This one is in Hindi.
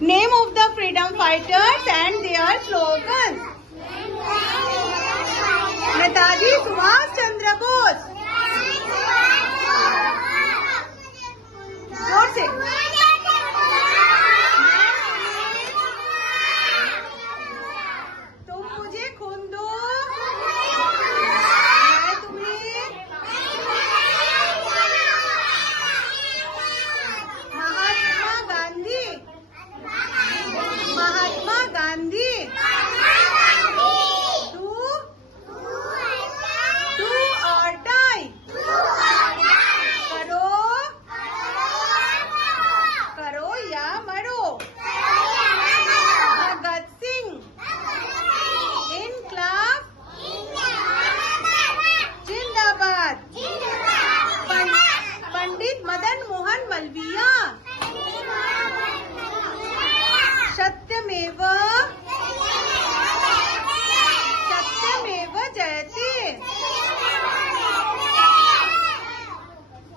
Name of the freedom fighters and their slogan. Netaji Subhash Chandra Bose. जोर से. तुम मुझे खून दो, मैं तुम्हें. महात्मा गांधी. महात्मा गांधी. डू और डाई. करो या मरो. भगत सिंह. इनकलाब जिंदाबाद. पंडित मदन मोहन मालवीय. सत्यमेव